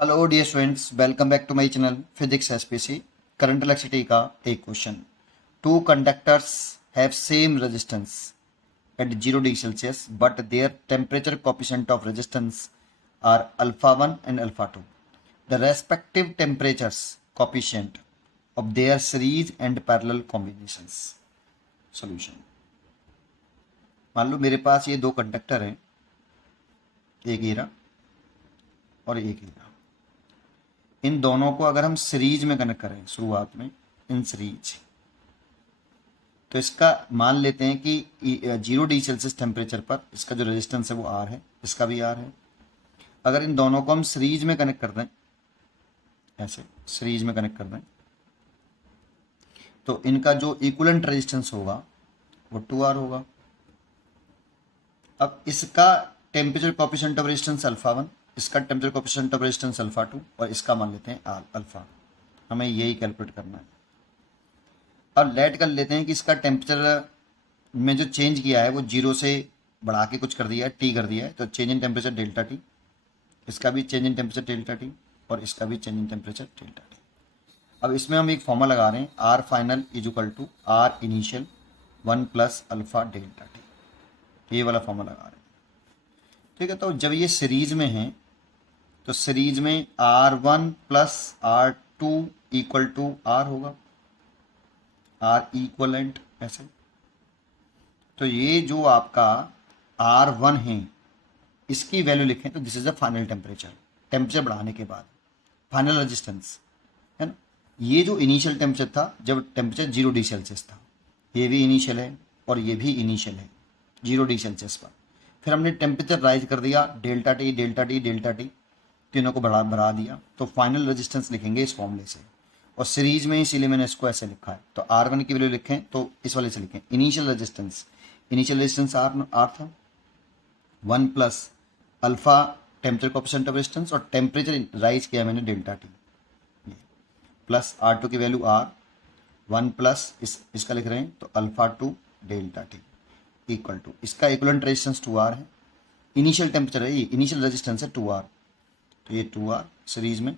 Hello dear students, welcome back to my channel physics SPC. Current electricity का एक question. Two conductors have same resistance at 0 degree celsius but their temperature coefficient of resistance are alpha 1 and alpha 2। The respective temperatures coefficient of their series and parallel combinations. Solution. मान लो मेरे पास ये दो conductor हैं, एक हीरा और एक हीरा। इन दोनों को अगर हम सीरीज में कनेक्ट करें शुरुआत में इन सीरीज, तो इसका मान लेते हैं कि 0 डिग्री सेल्सियस टेम्परेचर पर इसका जो रेजिस्टेंस है वो आर है, इसका भी आर है। अगर इन दोनों को हम सीरीज में कनेक्ट कर दें, ऐसे सीरीज में कनेक्ट कर दें, तो इनका जो इक्विवेलेंट रेजिस्टेंस होगा वो 2R होगा। अब इसका temperature coefficient of resistance alpha 1, इसका temperature coefficient of resistance alpha 2 और इसका मान लेते हैं आर अल्फा। हमें यही कैलकुलेट करना है। अब लेट कर लेते हैं कि इसका टेम्परेचर में जो चेंज किया है वो 0 से बढ़ा के कुछ कर दिया है, टी कर दिया है, तो change in temperature delta t, इसका भी change in temperature delta t और इसका भी change in temperature delta t. अब इसमें हम एक फॉर्मूला लगा रहे हैं, r final is equal to are initial 1 plus alpha delta T. ये वाला फॉर्मूला लगा रहे हैं, ठीक है। तो जब ये सीरीज में है तो सीरीज में R1 plus R2 equal to r होगा, आर इक्वलेंट ऐसे। तो ये जो आपका R1 है इसकी वैल्यू लिखें तो this is the final temperature, temperature बढ़ाने के बाद फाइनल रेजिस्टेंस है ना। ये जो इनिशियल टेम्परेचर था जब टेम्परेचर 0 डिग्री सेल्सियस था, ये भी इनिशियल है और ये भी इनिशियल है 0 डिग्री सेल्सियस पर। फिर हमने टेम्परेचर राइज कर दिया, delta T delta T delta T, तीनों को बढ़ा दिया, तो फाइनल रेजिस्टेंस लिखेंगे इस फॉर्मूले से। और सीरीज में इसीलिए मैंने इसको ऐसे लिखा है। तो R1 की वैल्यू लिखें तो इस वाले से लिखें, इनिशियल रेजिस्टेंस आर था 1 plus alpha temperature coefficient of resistance और टेम्परेचर राइज किया मैंने डेल्टा टी, प्लस R2 की वैल्यू आर 1 प्लस इसका लिख रहे हैं तो alpha 2 delta T equal to इसका इक्विवेलेंट रेजिस्टेंस 2R है, इनिशियल टेम्परेचर है, ये इनिशियल रेजिस्टेंस है 2R, तो ये 2R सीरीज में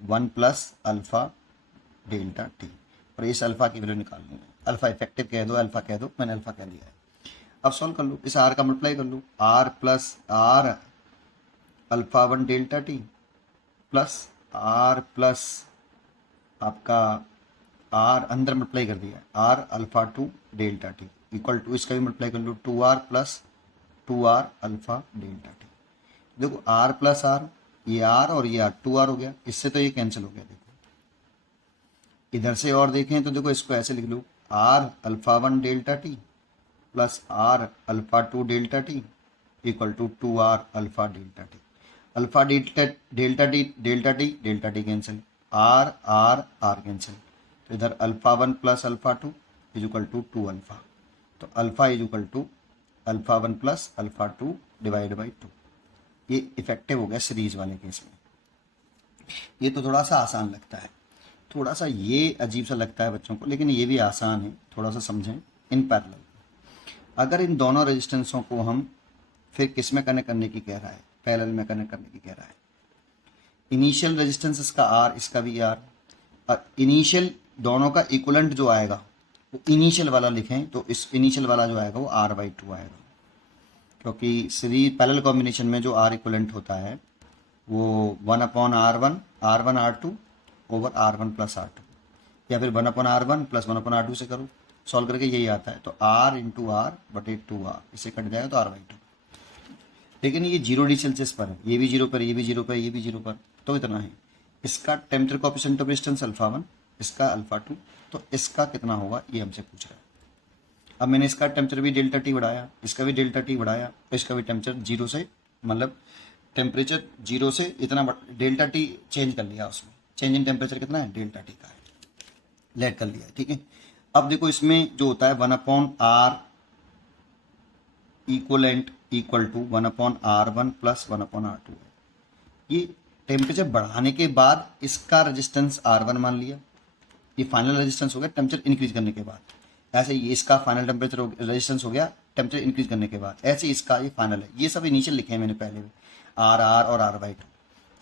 1 प्लस अल्फा डेल्टा टी और इस अल्फा की वैल्यू निकालनी है। अल्फा इफेक्टिव कह दो, अल्फा कह दो, मैंने अल्फा कह दिया है। अब सॉल्व कर लो, इस आर का मल्टीप्लाई कर लो, R plus R alpha 1 delta T plus R plus आपका आर अंदर मल्टीप्लाई कर दिया, R alpha 2 delta T equal to इसका भी मल्टीप्लाई कर लो 2R plus 2R alpha delta T. देखो आर प्लस आर, ये आर और ये आर 2R हो गया, इससे तो ये कैंसिल हो गया। देखो इधर से और देखें तो देखो इसको ऐसे लिख लो, R alpha 1 delta T plus R alpha 2 delta T equal to 2R alpha delta T. Alpha delta T cancel, R R R cancel, तो इधर alpha 1 plus alpha 2 is equal to 2 alpha, तो alpha is equal to alpha 1 plus alpha 2 divide by 2। ये effective हो गया series वाले case में। ये तो थोड़ा सा आसान लगता है, थोड़ा सा ये अजीब सा लगता है बच्चों को, लेकिन ये भी आसान है, थोड़ा सा समझें। इन पैरेलल अगर इन दोनों रेजिस्टेंसों को हम फिर किस में कनेक्ट करने की कह रहा है, पैरेलल में कनेक्ट करने की कह रहा है। इनिशियल रेजिस्टेंस इसका आर, इसका भी आर, और इनिशियल दोनों का इक्विवेलेंट जो आएगा वो इनिशियल वाला लिखें तो इस इनिशियल वाला जो आएगा वो R/2 आएगा, क्योंकि सीरीज पैरेलल कॉम्बिनेशन में जो आर इक्विवेलेंट होता है वो 1/R1 R1R2 over R1 plus R2, या फिर 1/R1 प्लस 1/R2 से करो, सॉल्व करके यही आता है। तो R इंटू आर बटे 2R, इसे कट जाएगा तो R/2। लेकिन ये 0 डिग्री सेल्सियस पर है, ये भी 0 पर, ये भी 0 पर, ये भी 0 पर, तो इतना है। इसका temperature coefficient of resistance alpha 1, इसका अल्फा 2, तो इसका कितना होगा ये हमसे पूछ रहा है। अब मैंने इसका टेम्परेचर भी डेल्टा टी बढ़ाया, इसका भी डेल्टा टी बढ़ाया, इसका भी टेम्परेचर 0 से, मतलब टेम्परेचर 0 से इतना डेल्टा टी चेंज कर लिया, उसमें चेंज इन टेम्परेचर कितना है डेल्टा टी का है, लेट कर लिया, ठीक है। अब देखो इसमें जो होता है 1/R equivalent equal to 1/R1 plus 1/R2 है। ये टेम्परेचर बढ़ाने के बाद इसका रेजिस्टेंस R1 मान लिया, ये फाइनल रेजिस्टेंस हो गया टेम्परेचर इंक्रीज करने के बाद। ऐसे ये इसका फाइनल टेम्परेचर रेजिस्टेंस हो गया टेम्परेचर इंक्रीज करने के बाद, ऐसे इसका ये फाइनल है। ये सब इनिशियल लिखे हैं मैंने पहले भी, आर आर और R/2,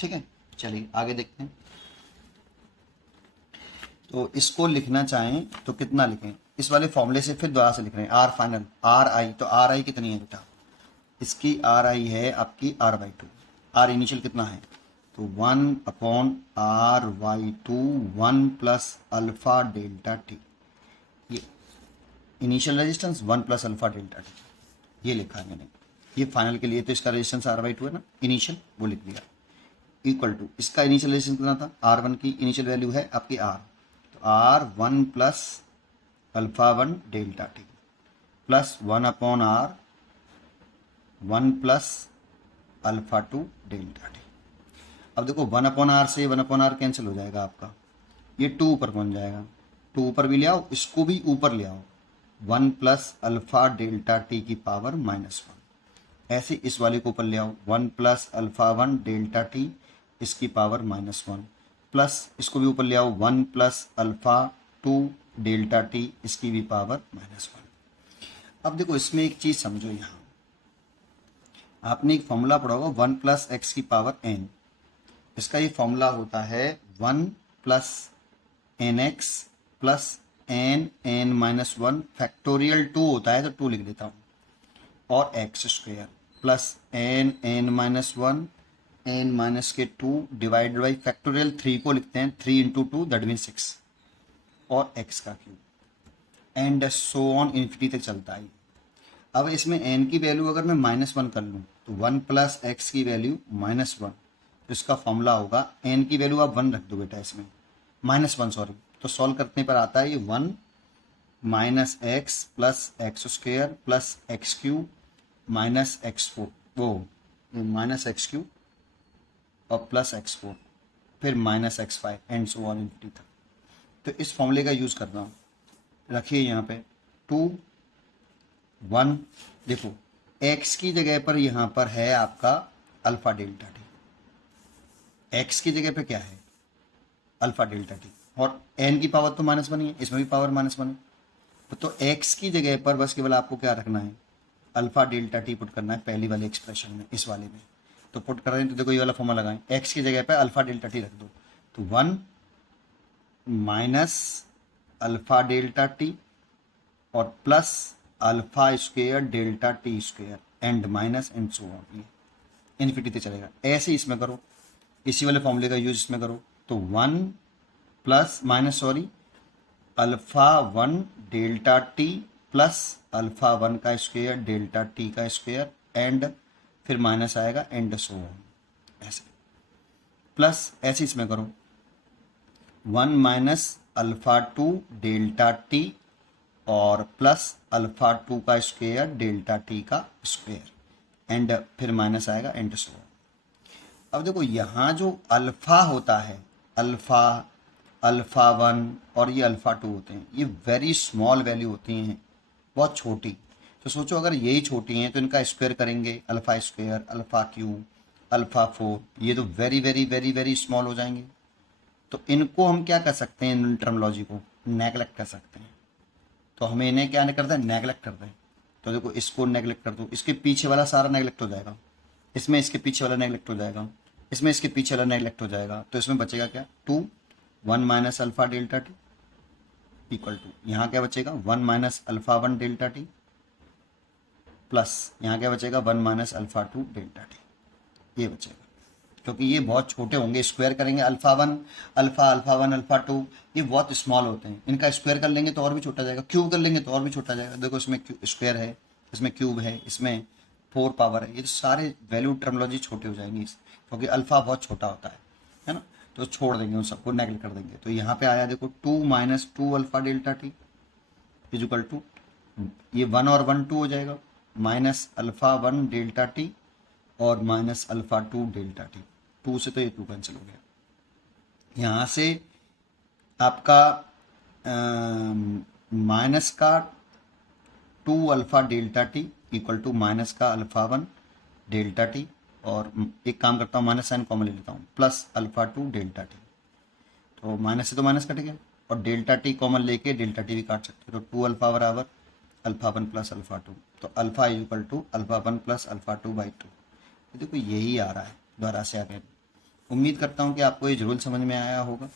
ठीक है। चलिए आगे देखते हैं। तो इसको लिखना चाहें तो कितना लिखें, इस वाले फॉर्मूले से फिर दोबारा से लिख रहे हैं। आर फाइनल आर आई, तो आर आई कितनी है बेटा, इसकी आर आई है आपकी R by two. Are initial कितना है, तो 1/r/2 1 plus alpha delta T, ये initial resistance 1 plus alpha delta T, ये लिखा है मैंने। ये फाइनल के लिए तो इसका रेजिस्टेंस r/2 है ना, इनिशियल वो लिख दिया, इक्वल टू इसका इनिशियल रेजिस्टेंस कितना था, R1 की इनिशियल वैल्यू है आपकी R, तो R1 plus alpha 1 delta T plus 1/R 1 plus alpha 2 delta t. अब देखो 1/R से 1/R कैंसिल हो जाएगा आपका, ये 2 ऊपर पहुंच जाएगा, 2 ऊपर भी ले आओ, इसको भी ऊपर ले आओ, 1 प्लस अल्फा डेल्टा टी की पावर -1। ऐसे इस वाले को ऊपर ले आओ, 1 प्लस अल्फा 1 डेल्टा टी इसकी पावर -1, प्लस इसको भी ऊपर ले आओ, 1 प्लस अल्फा 2 डेल्टा टी इसकी भी पावर -1। अब देखो इसमें एक चीज़ समझो, यहाँ आपने एक फॉर्मूला पढ़ा होगा 1 प्लस एक्स की पावर n, इसका ये फॉर्मूला होता है 1 plus n x plus n(n-1) factorial 2 होता है तो 2 लिख देता हूँ, और x square plus n(n-1) n minus के 2 डिवाइडेड बाई फैक्टोरियल 3 को लिखते हैं 3 इंटू 2 दैट मीन 6, और x का cube, and so on infinity तक चलता है। अब इसमें n की वैल्यू अगर मैं -1 कर लूँ तो 1 प्लस एक्स की वैल्यू -1, तो इसका फॉर्मूला होगा, n की वैल्यू आप 1 रख दो बेटा इसमें, -1 सॉरी, तो सॉल्व करने पर आता है ये 1 minus x plus x square plus x cube minus x4, वो माइनस एक्स क्यूब और प्लस x4 फिर -x5 and so on infinity तक। तो इस फॉर्मूले का यूज़ कर रहा हूँ, रखिए यहाँ पे 2 1, देखो x की जगह पर यहाँ पर है आपका अल्फा डेल्टा टी, x की जगह पे क्या है अल्फा डेल्टा टी, और n की पावर तो -1 ही है, इसमें भी पावर -1 है, तो x की जगह पर बस केवल आपको क्या रखना है, अल्फा डेल्टा टी पुट करना है पहली वाले एक्सप्रेशन में, इस वाले में। तो पुट कर रहे हैं तो देखो ये वाला फॉर्मूला लगाएं, x की जगह पे अल्फा डेल्टा टी रख दो, तो 1 माइनस अल्फा डेल्टा टी और plus alpha square delta T square and minus and so on, ये इन्फिनिटी तक चलेगा। ऐसे इसमें करो, इसी वाले फॉर्मूले का यूज इसमें करो, तो 1 plus minus sorry alpha 1 delta T plus alpha 1 का स्क्वेयर डेल्टा टी का स्क्वेयर एंड फिर माइनस आएगा एंड सो ऑन, ऐसे प्लस ऐसे इसमें करो 1 माइनस अल्फा 2 डेल्टा टी और प्लस अल्फा 2 का स्क्वेयर डेल्टा टी का स्क्वेयर एंड फिर माइनस आएगा एंड सो ऑन। अब देखो यहाँ जो अल्फा होता है, अल्फा 1 और ये अल्फा 2 होते हैं, ये वेरी स्मॉल वैल्यू होती हैं, बहुत छोटी। तो सोचो अगर यही छोटी हैं तो इनका स्क्वायर करेंगे, alpha square alpha cube alpha 4, ये तो very very very very small हो जाएंगे। तो इनको हम क्या कर सकते हैं, इन टर्मोलॉजी को नेगलेक्ट कर सकते हैं। तो हमें इन्हें क्या करते हैं, नेगलेक्ट करते हैं। तो देखो इसको नेगलेक्ट कर दो, इसके पीछे वाला सारा नेगलेक्ट हो जाएगा, इसमें इसके पीछे वाला नेगलेक्ट हो जाएगा, इसमें इसके पीछे वाला नेगलेक्ट हो जाएगा, तो इसमें बचेगा क्या 2 1 minus alpha delta T equal to, यहाँ क्या बचेगा 1 minus alpha 1 delta T plus यहाँ क्या बचेगा 1 माइनस अल्फा 2 डेल्टा टी, ये बचेगा। क्योंकि ये बहुत छोटे होंगे, स्क्वायर करेंगे अल्फा 1 अल्फा 2, ये बहुत स्मॉल होते हैं, इनका स्क्वायर कर लेंगे तो और भी छोटा जाएगा, क्यूब कर लेंगे तो और भी छोटा जाएगा। देखो इसमें स्क्वायर है, इसमें क्यूब है, इसमें 4 पावर है, ये सारे वैल्यू टर्मोलॉजी छोटे हो जाएंगे क्योंकि अल्फा बहुत छोटा होता है ना, तो छोड़ देंगे उन सबको, नेगलेक्ट कर देंगे। तो यहाँ पे आया देखो 2 minus 2 alpha delta t is equal to, ये 1 और 1 2 हो जाएगा, माइनस अल्फा 1 डेल्टा टी और माइनस अल्फा 2 डेल्टा टी, 2 से तो ये 2 कैंसिल हो गया। यहाँ से आपका माइनस का 2 alpha delta T equal to minus का अल्फा 1 डेल्टा टी, और एक काम करता हूँ माइनस साइन कॉमन ले लेता हूँ, प्लस अल्फा 2 डेल्टा टी, तो माइनस से तो माइनस कटेगा और डेल्टा टी कॉमन लेके डेल्टा टी भी काट सकते हो, तो 2 अल्फा बराबर अल्फा 1 प्लस अल्फा 2, तो alpha is equal to alpha 1 plus alpha 2 by 2। देखो यही आ रहा है दोबारा से आगे, उम्मीद करता हूँ कि आपको ये रूल समझ में आया होगा।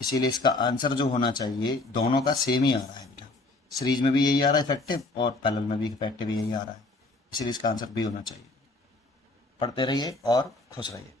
इसीलिए इसका आंसर जो होना चाहिए दोनों का सेम ही आ रहा है बेटा, सीरीज में भी यही आ रहा है इफेक्टिव और पैरेलल में भी इफेक्टिव यही आ रहा है, इसीलिए इसका आंसर भी होना चाहिए। पढ़ते रहिए और खुश रहिए।